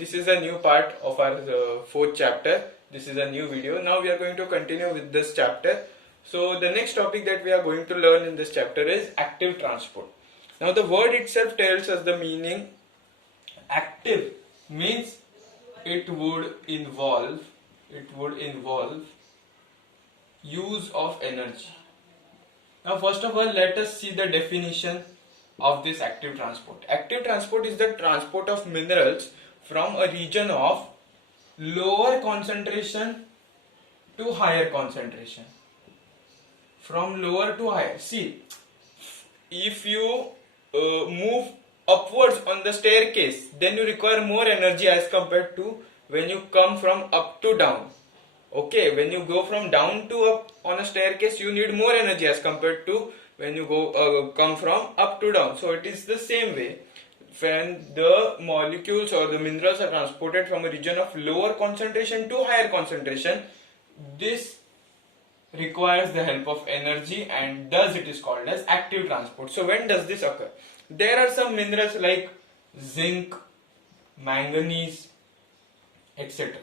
this is a new part of our fourth chapter. This is a new video. Now we are going to continue with this chapter. So the next topic that we are going to learn in this chapter is active transport. Now the word itself tells us the meaning. Active means it would involve use of energy. Now first of all, let us see the definition of this active transport. Active transport is the transport of minerals from a region of lower concentration to higher concentration. From lower to higher. See, if you move upwards on the staircase, then you require more energy as compared to when you come from up to down. Okay, when you go from down to up on a staircase, you need more energy as compared to when you go come from up to down. So it is the same way. When the molecules or the minerals are transported from a region of lower concentration to higher concentration, this requires the help of energy, and thus it is called as active transport. So when does this occur? There are some minerals like zinc, manganese, etc.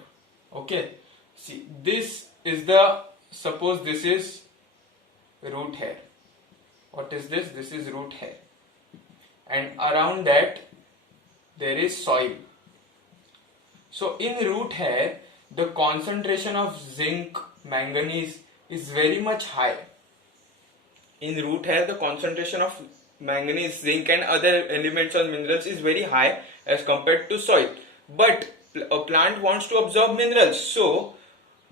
Okay. See, this is suppose this is root hair. What is this? This is root hair. And around that there is soil. So in root hair, the concentration of zinc, manganese is very much high. In root hair, the concentration of manganese, zinc and other elements or minerals is very high as compared to soil. But a plant wants to absorb minerals. So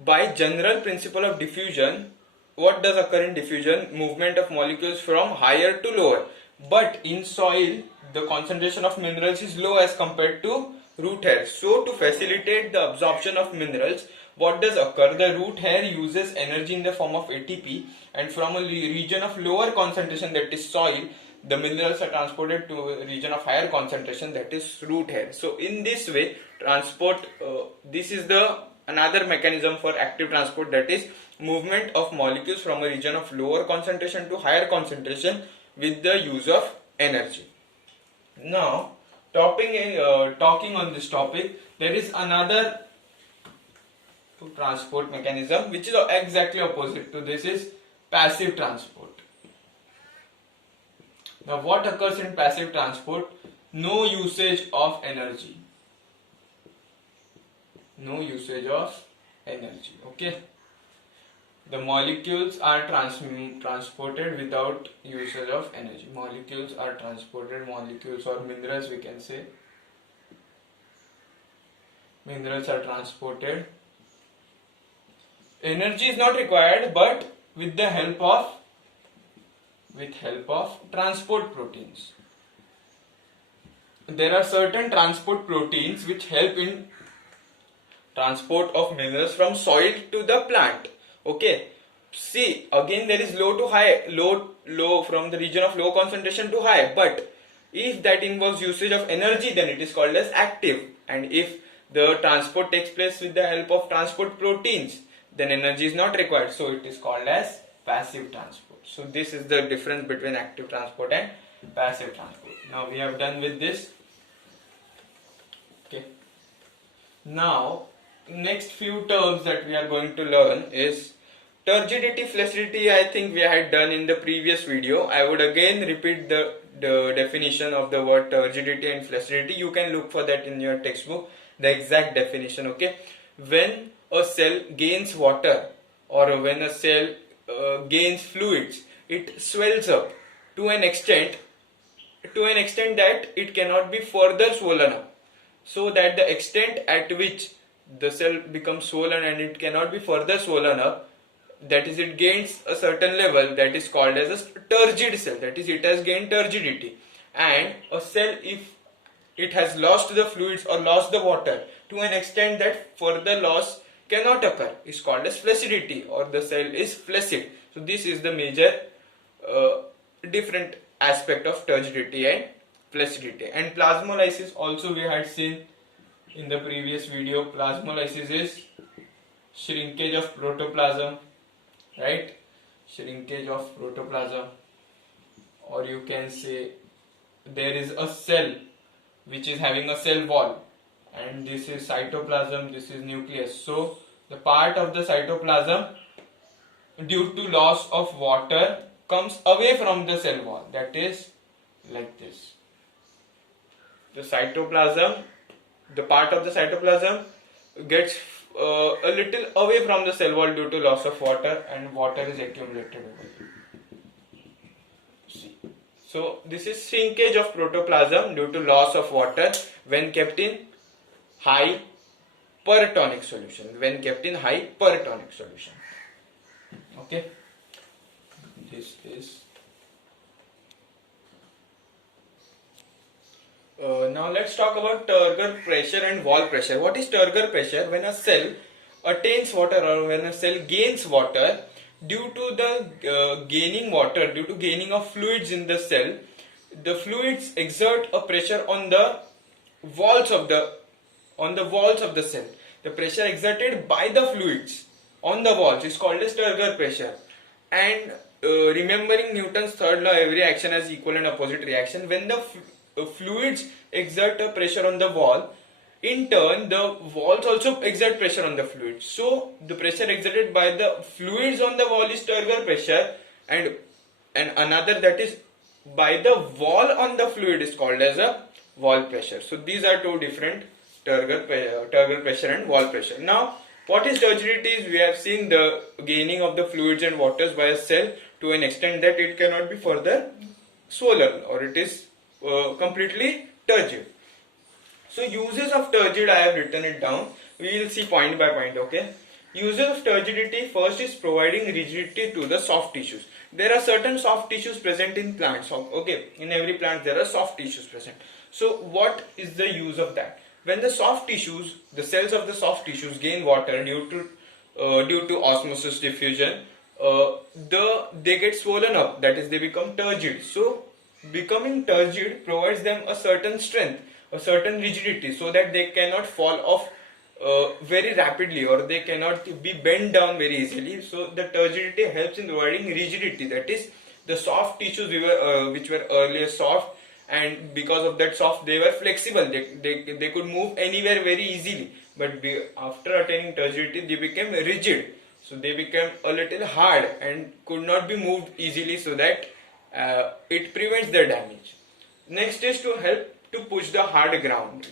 by general principle of diffusion, what does occur in diffusion? Movement of molecules from higher to lower. But in soil, the concentration of minerals is low as compared to root hair. So to facilitate the absorption of minerals, what does occur? The root hair uses energy in the form of ATP, and from a region of lower concentration, that is soil, the minerals are transported to a region of higher concentration, that is root hair. So in this way, transport, this is the another mechanism for active transport, that is movement of molecules from a region of lower concentration to higher concentration with the use of energy. Now talking on this topic, there is another transport mechanism which is exactly opposite to this, is passive transport. Now what occurs in passive transport? No usage of energy. No usage of energy. Okay. The molecules are transported without usage of energy. Molecules or minerals, we can say. Minerals are transported. Energy is not required, but with the help of transport proteins. There are certain transport proteins which help in transport of minerals from soil to the plant. Okay. See, again there is low to high, low from the region of low concentration to high. But if that involves usage of energy, then it is called as active. And if the transport takes place with the help of transport proteins, then energy is not required. So it is called as passive transport. So this is the difference between active transport and passive transport. Now we have done with this. Okay. Now next few terms that we are going to learn is turgidity, flaccidity. I think we had done in the previous video. I would again repeat the definition of the word turgidity and flaccidity. You can look for that in your textbook, the exact definition. Okay. When a cell gains water or when a cell gains fluids, it swells up to an extent that it cannot be further swollen up. So that the extent at which the cell becomes swollen and it cannot be further swollen up, that is, it gains a certain level, that is called as a turgid cell, that is, it has gained turgidity. And a cell, if it has lost the fluids or lost the water to an extent that further loss cannot occur, is called as flaccidity, or the cell is flaccid. So this is the major different aspect of turgidity and flaccidity. And plasmolysis also we had seen in the previous video. Plasmolysis is shrinkage of protoplasm, right? Shrinkage of protoplasm, or you can say there is a cell which is having a cell wall, and this is cytoplasm, this is nucleus. So the part of the cytoplasm due to loss of water comes away from the cell wall, that is like this. The cytoplasm, the part of the cytoplasm gets a little away from the cell wall due to loss of water, and water is accumulated over here. See. So this is shrinkage of protoplasm due to loss of water when kept in high pertonic solution. When kept in high pertonic solution. Okay. This is. Now let's talk about turgor pressure and wall pressure. What is turgor pressure? When a cell attains water or when a cell gains water, due to the gaining water, due to gaining of fluids in the cell, the fluids exert a pressure on the walls of the cell. The pressure exerted by the fluids on the walls is called as turgor pressure. And remembering Newton's third law, every action has equal and opposite reaction. When the fluids exert a pressure on the wall, in turn the walls also exert pressure on the fluids. So the pressure exerted by the fluids on the wall is turgor pressure, and another that is by the wall on the fluid is called as a wall pressure. So these are two different turgor pressure and wall pressure. Now what is turgidity is, we have seen the gaining of the fluids and waters by a cell to an extent that it cannot be further swollen, or it is completely turgid. So uses of turgid, I have written it down. We will see point by point. Okay. Uses of turgidity, first is providing rigidity to the soft tissues. There are certain soft tissues present in plants. Okay, in every plant there are soft tissues present. So what is the use of that? When the soft tissues, the cells of the soft tissues gain water due to osmosis diffusion, they get swollen up. That is, they become turgid. So becoming turgid provides them a certain strength, a certain rigidity, so that they cannot fall off very rapidly, or they cannot be bent down very easily. So the turgidity helps in providing rigidity. That is, the soft tissues which were earlier soft, and because of that soft they were flexible. They could move anywhere very easily. But after attaining turgidity, they became rigid. So they became a little hard and could not be moved easily, so that it prevents the damage. Next is to help to push the hard ground.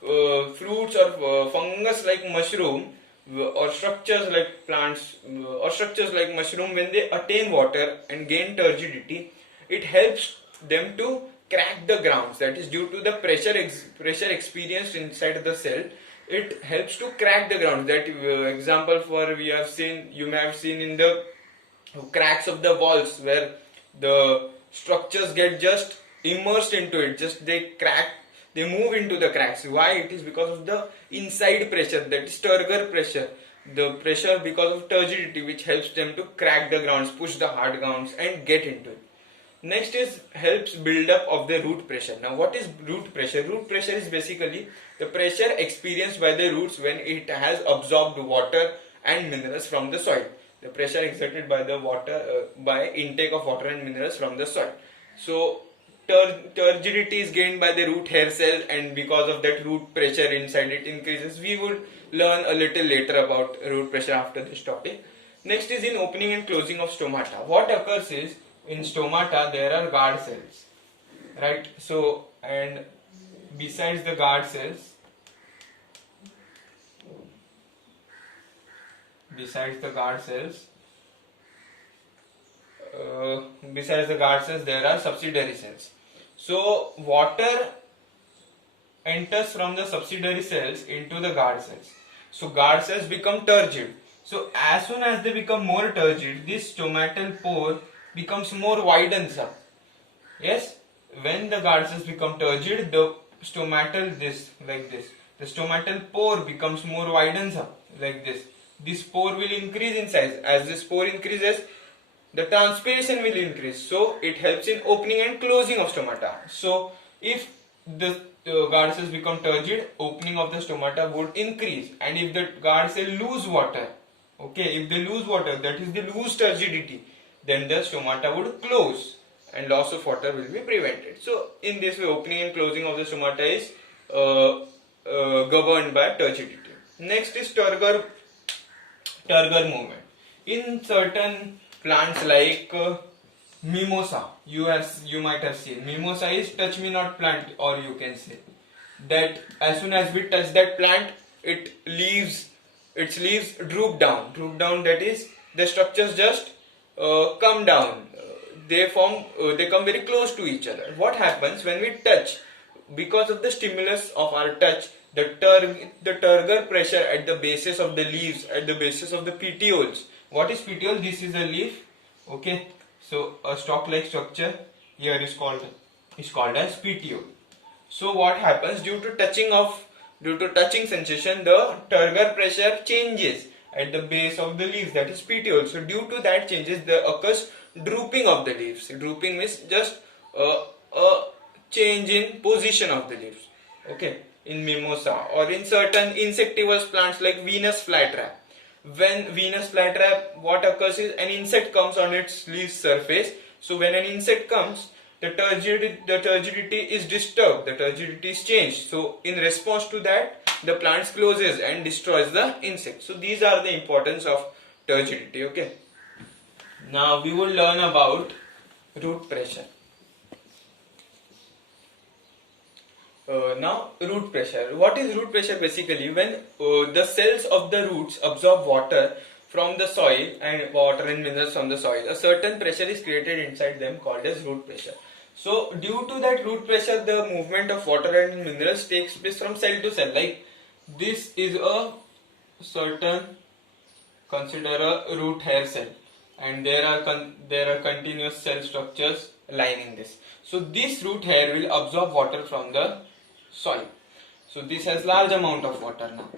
Fruits or fungus like mushroom, or structures like plants, or structures like mushroom, when they attain water and gain turgidity, it helps them to crack the grounds. That is, due to the pressure experienced inside the cell, it helps to crack the ground. That example for you may have seen in the cracks of the walls, where the structures get just immersed into it, just they move into the cracks. Why? It is because of the inside pressure, that is turgor pressure, the pressure because of turgidity, which helps them to crack the grounds, push the hard grounds and get into it. Next is helps build up of the root pressure. Now what is root pressure? Root pressure is basically the pressure experienced by the roots when it has absorbed water and minerals from the soil. The pressure exerted by the water, by intake of water and minerals from the soil. So turgidity is gained by the root hair cell, and because of that root pressure inside it increases. We would learn a little later about root pressure after this topic. Next is in opening and closing of stomata. What occurs is, in stomata there are guard cells, right? So, and besides the guard cells, there are subsidiary cells. So water enters from the subsidiary cells into the guard cells. So guard cells become turgid. So as soon as they become more turgid, this stomatal pore becomes more widens up. Yes, when the guard cells become turgid, the stomatal the stomatal pore becomes more widens up like this. This pore will increase in size. As this pore increases, the transpiration will increase. So it helps in opening and closing of stomata. So if the guard cells become turgid, opening of the stomata would increase. And if the guard cell lose water, okay, if they lose water, that is, they lose turgidity, then the stomata would close and loss of water will be prevented. So in this way, opening and closing of the stomata is governed by turgidity. Next is Turgor movement. In certain plants like mimosa, you might have seen. Mimosa is touch me not plant, or you can say that as soon as we touch that plant, its leaves droop down. Droop down, that is, the structures just come down. They come very close to each other. What happens when we touch? Because of the stimulus of our touch, the turgor pressure at the bases of the leaves, at the bases of the petioles. What is petiole? This is a leaf. Okay, so a stalk-like structure here is called as petiole. So what happens due to touching sensation, the turgor pressure changes at the base of the leaves, that is petiole. So due to that changes, there occurs drooping of the leaves. Drooping means just a change in position of the leaves. Okay, in mimosa or in certain insectivorous plants like Venus flytrap. When Venus flytrap, what occurs is an insect comes on its leaf surface. So when an insect comes, the turgidity is disturbed, the turgidity is changed. So in response to that, the plant closes and destroys the insect. So these are the importance of turgidity. Okay. Now we will learn about root pressure. Now root pressure. What is root pressure? Basically, when the cells of the roots absorb water from the soil and water and minerals from the soil, a certain pressure is created inside them called as root pressure. So due to that root pressure, the movement of water and minerals takes place from cell to cell. Like this is a certain, consider a root hair cell, and there are continuous cell structures lining this. So this root hair will absorb water from the soil. So this has large amount of water now.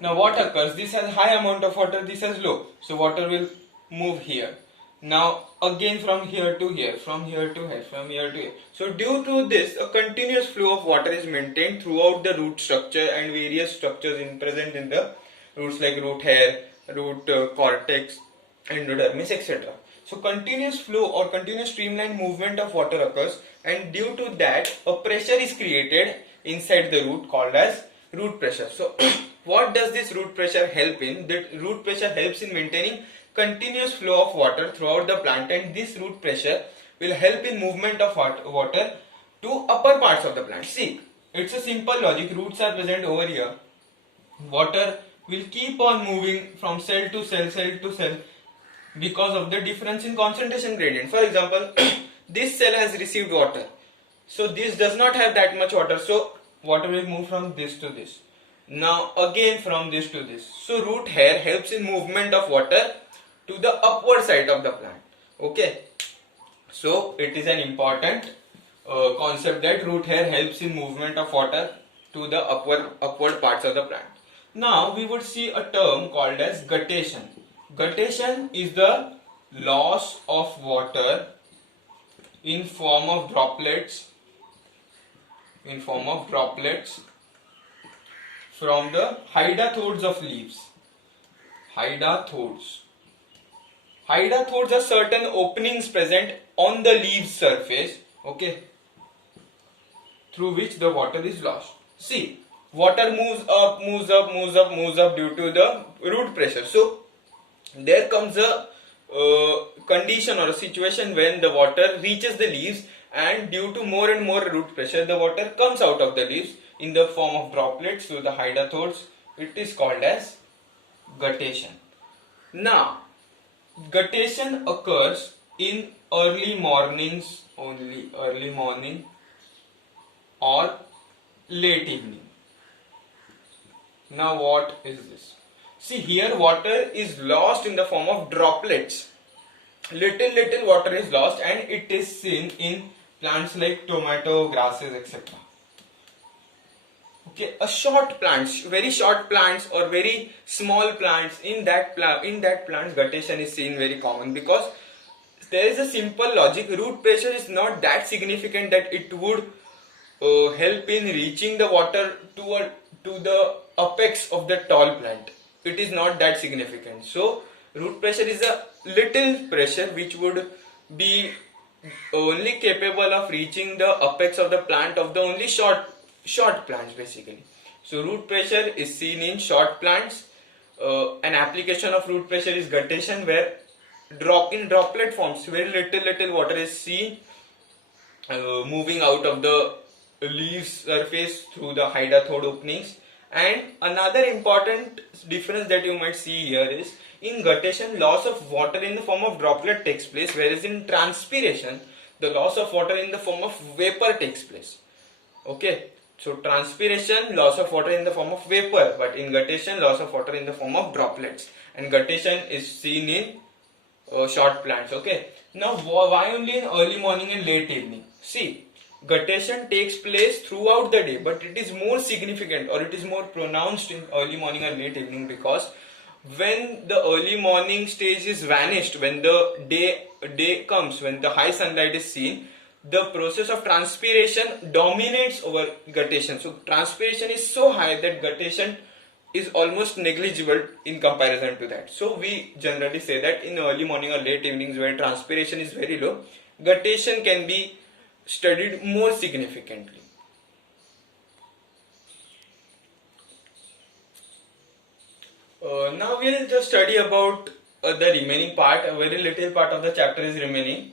Now what occurs? This has high amount of water, this has low. So water will move here. Now again from here to here, from here to here, from here to here. So due to this, a continuous flow of water is maintained throughout the root structure and various structures present in the roots like root hair, root cortex, endodermis, etc. So continuous flow or continuous streamlined movement of water occurs, and due to that a pressure is created inside the root called as root pressure. So what does this root pressure help in? The root pressure helps in maintaining continuous flow of water throughout the plant, and this root pressure will help in movement of water to upper parts of the plant. See, it's a simple logic. Roots are present over here. Water will keep on moving from cell to cell, cell to cell, because of the difference in concentration gradient. For example, this cell has received water. So this does not have that much water. So water will move from this to this. Now again from this to this. So root hair helps in movement of water to the upward side of the plant. Okay. So it is an important concept that root hair helps in movement of water to the upward parts of the plant. Now we would see a term called as guttation. Guttation is the loss of water in form of droplets from the hydathodes of leaves. Hydathodes are certain openings present on the leaf surface, okay, through which the water is lost. See, water moves up due to the root pressure. So there comes a condition or a situation when the water reaches the leaves, and due to more and more root pressure, the water comes out of the leaves in the form of droplets through the hydathodes. It is called as guttation. Now, guttation occurs in early mornings only, early morning or late evening. Now what is this? See, here water is lost in the form of droplets. Little water is lost, and it is seen in plants like tomato, grasses, etc. Okay, very short plants or very small plants, in that plant guttation is seen very common, because there is a simple logic. Root pressure is not that significant that it would help in reaching the water to the apex of the tall plant. It is not that significant. So root pressure is a little pressure which would be only capable of reaching the apex of the plant of the only short plants basically. So root pressure is seen in short plants. An application of root pressure is guttation, where in droplet forms very little water is seen moving out of the leaf surface through the hydathode openings. And another important difference that you might see here is, in guttation, loss of water in the form of droplet takes place, whereas in transpiration the loss of water in the form of vapor takes place. Okay, so transpiration, loss of water in the form of vapor, but in guttation, loss of water in the form of droplets. And guttation is seen in short plants. Okay, now why only in early morning and late evening? See, guttation takes place throughout the day, but it is more significant, or it is more pronounced in early morning or late evening, because when the early morning stage is vanished, when the day comes, when the high sunlight is seen, the process of transpiration dominates over guttation. So transpiration is so high that guttation is almost negligible in comparison to that. So we generally say that in early morning or late evenings, where transpiration is very low, guttation can be studied more significantly. Now we'll just study about the remaining part. A very little part of the chapter is remaining.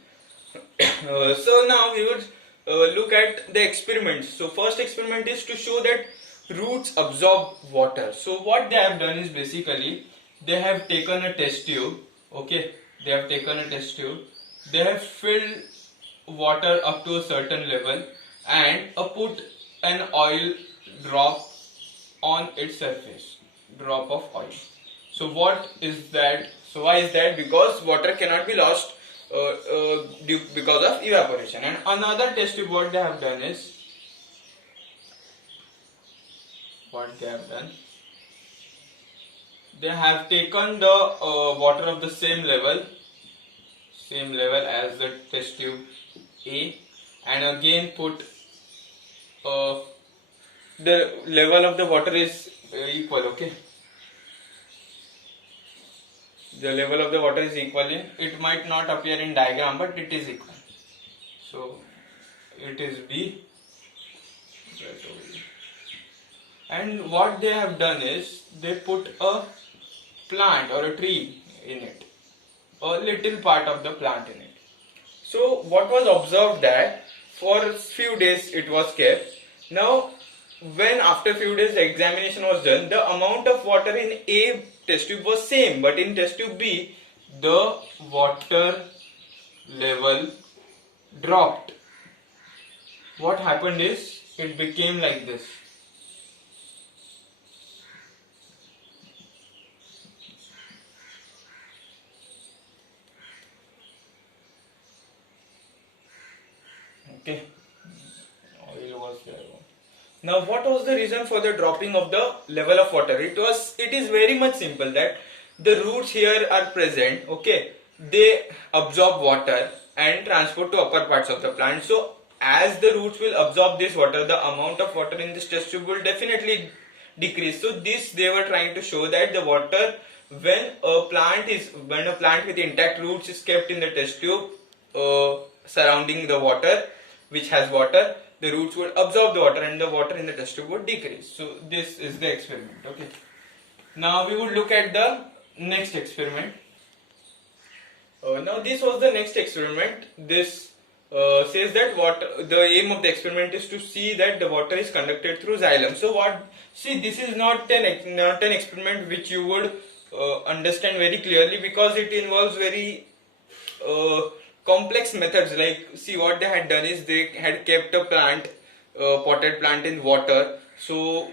So now we would look at the experiments. So first experiment is to show that roots absorb water. So what they have done is, basically they have taken a test tube. Okay, they have taken a test tube. They have filled water up to a certain level and put an oil drop on its surface, drop of oil. So what is that? So why is that? Because water cannot be lost because of evaporation. And another test tube, what they have done is, they have taken the water of the same level as the test tube A, and again put the level of the water is equal. Okay, the level of the water is equal in, it might not appear in diagram, but it is equal. So it is B. And what they have done is, they put a plant or a tree in it, a little part of the plant in it. So what was observed, that for a few days it was kept. Now when after few days the examination was done, the amount of water in A test tube was same, but in test tube B the water level dropped. What happened is, it became like this. Okay, oil was there. Now what was the reason for the dropping of the level of water? It is very much simple, that the roots here are present. Okay, they absorb water and transport to upper parts of the plant. So as the roots will absorb this water, the amount of water in this test tube will definitely decrease. So this, they were trying to show that the water, when a plant with intact roots is kept in the test tube surrounding the water, which has water, the roots would absorb the water and the water in the test tube would decrease. So this is the experiment. Okay, now we would look at the next experiment. Now this was the next experiment. This says that the aim of the experiment is to see that the water is conducted through xylem. So this is not an experiment which you would understand very clearly, because it involves very complex methods. Like, see, what they had done is, they had kept a potted plant in water, so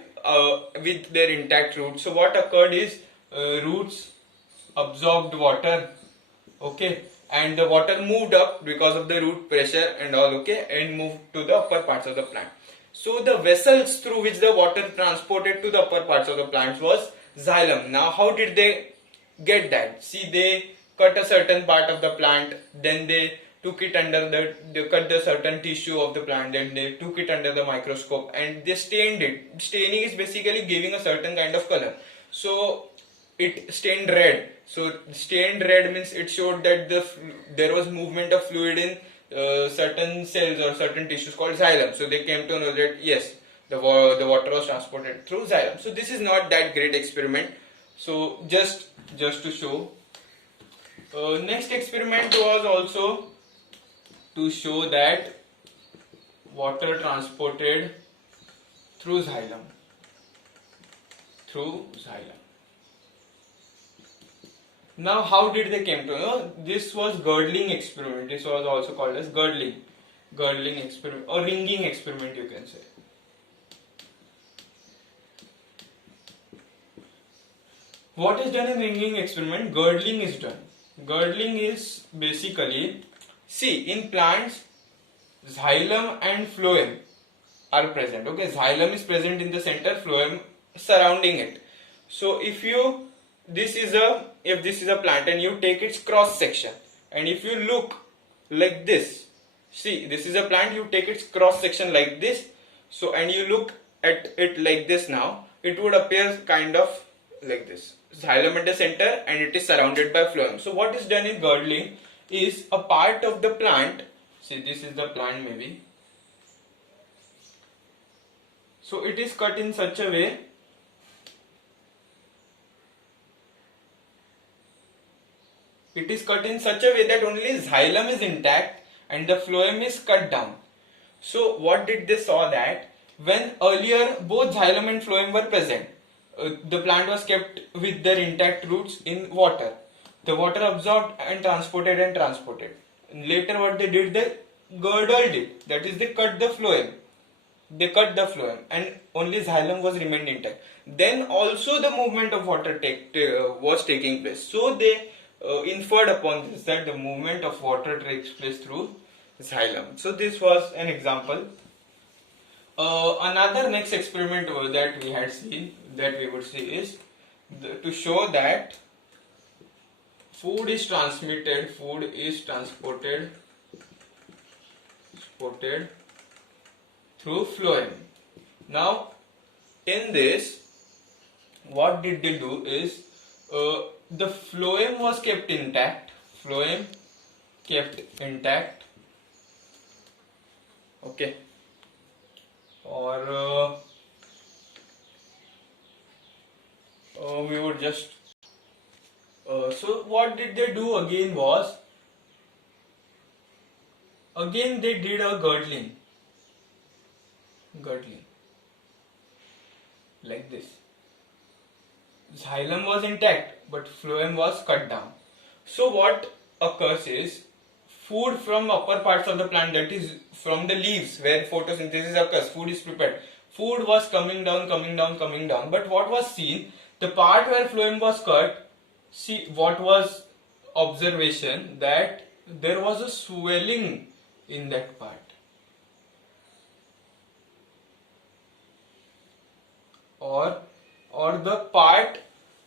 with their intact roots. So what occurred is, roots absorbed water, okay, and the water moved up because of the root pressure and all, okay, and moved to the upper parts of the plant. So the vessels through which the water transported to the upper parts of the plants was xylem. Now how did they get that? See, they cut a certain part of the plant, then they took it under they cut the certain tissue of the plant, then they took it under the microscope and they stained it. Staining is basically giving a certain kind of color. So it stained red. So stained red means it showed that there was movement of fluid in certain cells or certain tissues called xylem. So they came to know that yes, the water was transported through xylem. So this is not that great experiment. So just to show. Next experiment was also to show that water transported through xylem. Now, how did they came to know? This was girdling experiment. This was also called as girdling experiment or ringing experiment, you can say. What is done in ringing experiment? Girdling is done. Girdling is basically, see, in plants, xylem and phloem are present. Okay, xylem is present in the center, phloem surrounding it. So if this is a plant and you take its cross section, and if you look like this, see, this is a plant, you take its cross section like this, so, and you look at it like this, now it would appear kind of like this, xylem at the center and it is surrounded by phloem. So what is done in girdling is a part of the plant, see, this is the plant maybe, so it is cut in such a way that only xylem is intact and the phloem is cut down. So what did they saw that when earlier both xylem and phloem were present, the plant was kept with their intact roots in water. The water absorbed and transported. Later what they did, they girdled it, that is they cut the phloem. And only xylem was remained intact. Then also the movement of water was taking place. So they inferred upon this that the movement of water takes place through xylem. So this was an example. Another next experiment that we would see is to show that food is transported through phloem. Now in this, what did they do is the phloem was kept intact. Okay. Or we would just so what did they do again was, again they did a girdling like this. Xylem was intact but phloem was cut down. So what occurs is, food from upper parts of the plant, that is from the leaves where photosynthesis occurs, food is prepared. Food was coming down, but what was seen, the part where phloem was cut, see what was observation, that there was a swelling in that part. Or the part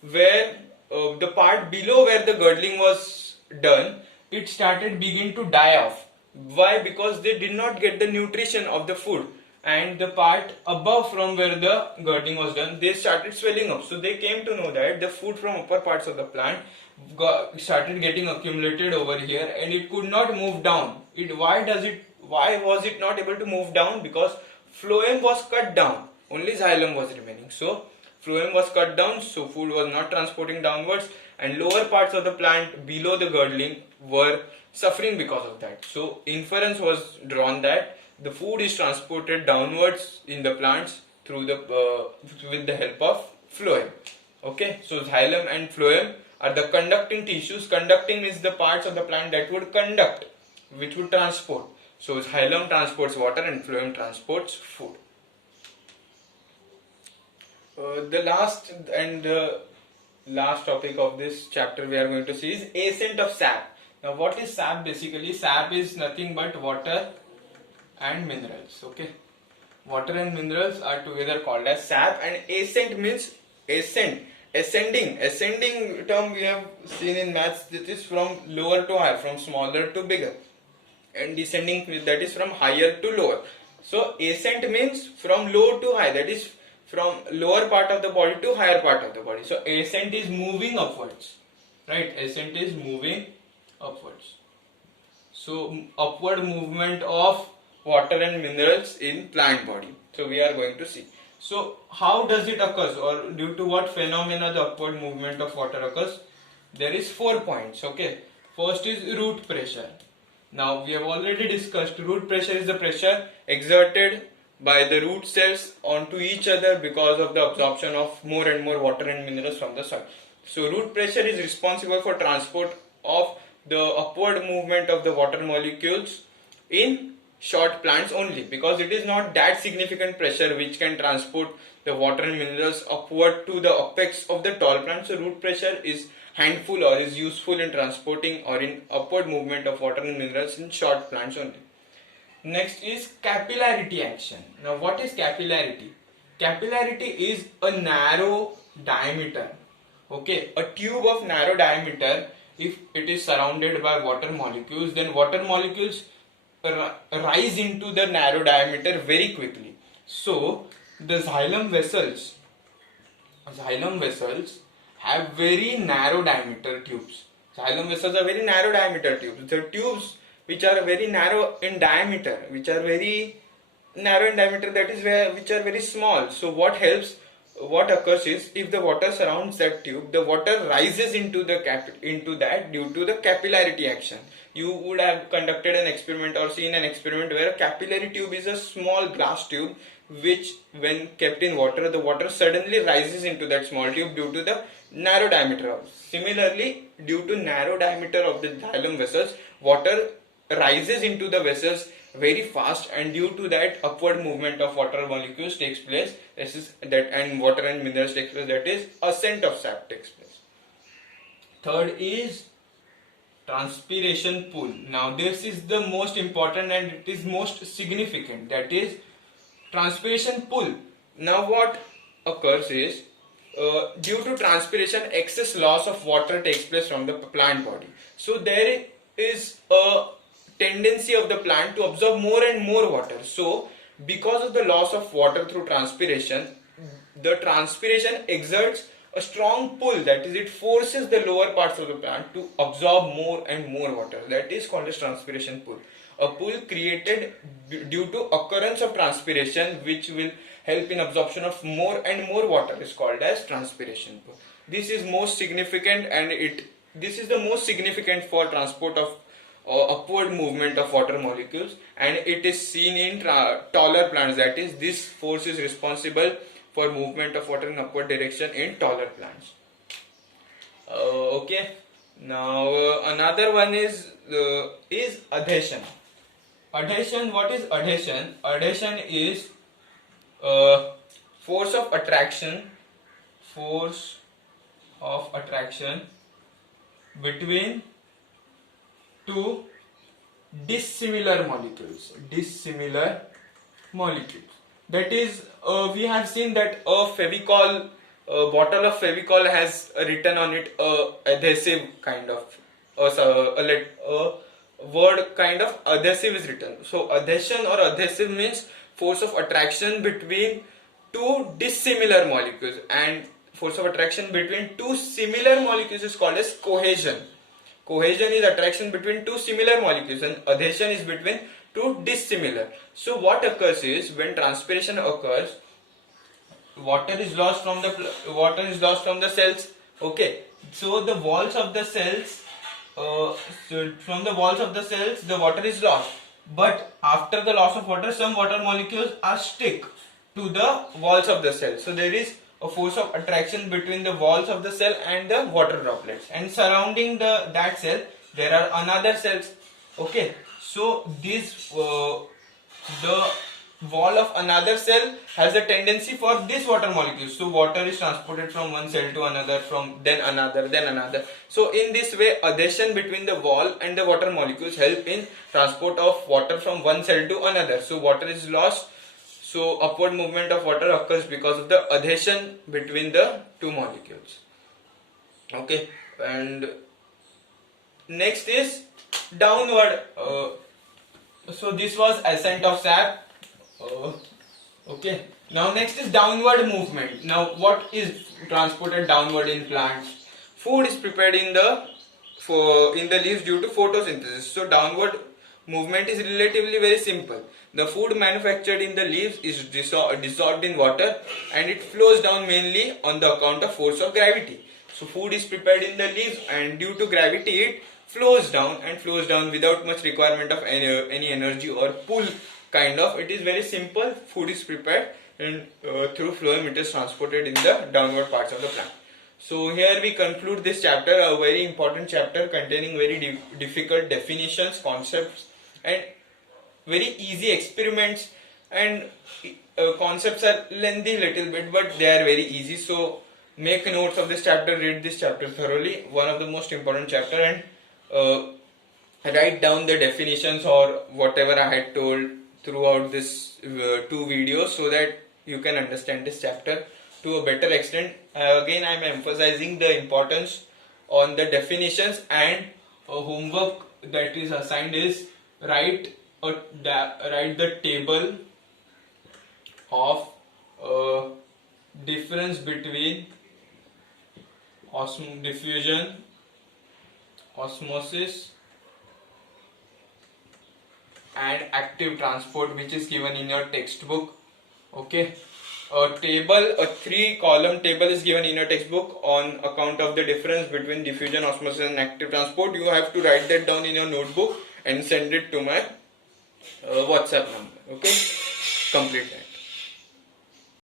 where the part below where the girdling was done, it begin to die off. Why? Because they did not get the nutrition of the food, and the part above from where the girdling was done, they started swelling up. So they came to know that the food from upper parts of the plant started getting accumulated over here and it could not move down. Why was it not able to move down? Because phloem was cut down, only xylem was remaining. So phloem was cut down, so food was not transporting downwards, and lower parts of the plant below the girdling were suffering because of that. So inference was drawn that the food is transported downwards in the plants through with the help of phloem. Okay, so xylem and phloem are the conducting tissues. Conducting is the parts of the plant that would conduct, which would transport. So xylem transports water and phloem transports food. The last topic of this chapter we are going to see is ascent of sap. Now what is sap basically? Sap is nothing but water and minerals. Okay, water and minerals are together called as sap, and ascent means ascending term we have seen in maths. This is from lower to higher, from smaller to bigger, and descending, that is from higher to lower. So ascent means from low to high, that is from lower part of the body to higher part of the body. So ascent is moving upwards, right? Ascent is moving upwards. So upward movement of water and minerals in plant body. So we are going to see. So how does it occurs, or due to what phenomena the upward movement of water occurs? There is 4 points. Okay. First is root pressure. Now we have already discussed root pressure is the pressure exerted by the root cells onto each other because of the absorption of more and more water and minerals from the soil. So root pressure is responsible for transport of the upward movement of the water molecules in short plants only, because it is not that significant pressure which can transport the water and minerals upward to the apex of the tall plant. So root pressure is handful or is useful in transporting or in upward movement of water and minerals in short plants only. Next is capillarity action. Now what is capillarity? Capillarity is a narrow diameter. Okay, a tube of narrow diameter, if it is surrounded by water molecules, then water molecules rise into the narrow diameter very quickly. So the xylem vessels have very narrow diameter tubes. Xylem vessels are very narrow diameter tubes. The tubes which are very narrow in diameter, that is which are very small. So what occurs is, if the water surrounds that tube, the water rises into that due to the capillarity action. You would have conducted an experiment or seen an experiment where a capillary tube is a small glass tube which, when kept in water, the water suddenly rises into that small tube due to the narrow diameter. Similarly, due to narrow diameter of the xylem vessels, water rises into the vessels very fast, and due to that upward movement of water molecules takes place. And water and minerals takes place, that is ascent of sap takes place. Third is transpiration pull. Now this is the most important and it is most significant, that is transpiration pull. Now what occurs is, due to transpiration, excess loss of water takes place from the plant body. So there is a tendency of the plant to absorb more and more water. So because of the loss of water through transpiration, the transpiration exerts a strong pull, that is, it forces the lower parts of the plant to absorb more and more water. That is called as transpiration pull. A pull created due to occurrence of transpiration, which will help in absorption of more and more water, is called as transpiration pull. This is most significant, and this is the most significant for transport of upward movement of water molecules, and it is seen in taller plants. That is, this force is responsible for movement of water in upward direction in taller plants. Okay. Now another one is adhesion. Adhesion. What is adhesion? Adhesion is force of attraction between two dissimilar molecules. That is, we have seen that a bottle of Fevicol has written on it adhesive kind of a word kind of adhesive is written. So adhesion or adhesive means force of attraction between two dissimilar molecules, and force of attraction between two similar molecules is called as cohesion. Cohesion is attraction between two similar molecules, and adhesion is between two dissimilar. So what occurs is, when transpiration occurs, water is lost from the cells. Okay, so the walls of the cells, the water is lost. But after the loss of water, some water molecules are stick to the walls of the cell. So there is a force of attraction between the walls of the cell and the water droplets, and surrounding that cell there are another cells. Okay, so this the wall of another cell has a tendency for this water molecules. So water is transported from one cell to another, from then another. So in this way, adhesion between the wall and the water molecules help in transport of water from one cell to another. So water is lost. So upward movement of water occurs because of the adhesion between the two molecules. Okay, and next is downward. So this was ascent of sap. Okay. Now next is downward movement. Now what is transported downward in plants? Food is prepared in the leaves due to photosynthesis. So downward movement is relatively very simple. The food manufactured in the leaves is dissolved in water and it flows down mainly on the account of force of gravity. So food is prepared in the leaves and due to gravity it flows down without much requirement of any energy or pull kind of. It is very simple. Food is prepared and through phloem it is transported in the downward parts of the plant. So here we conclude this chapter, a very important chapter containing very difficult definitions, concepts and very easy experiments, and concepts are lengthy little bit but they are very easy. So make notes of this chapter, read this chapter thoroughly, one of the most important chapter, and write down the definitions or whatever I had told throughout this two videos so that you can understand this chapter to a better extent. Again I am emphasizing the importance on the definitions, and homework that is assigned is write the table of difference between diffusion, osmosis and active transport, which is given in your textbook. Okay, a 3-column table is given in your textbook on account of the difference between diffusion, osmosis and active transport. You have to write that down in your notebook and send it to my WhatsApp number. Okay, complete that.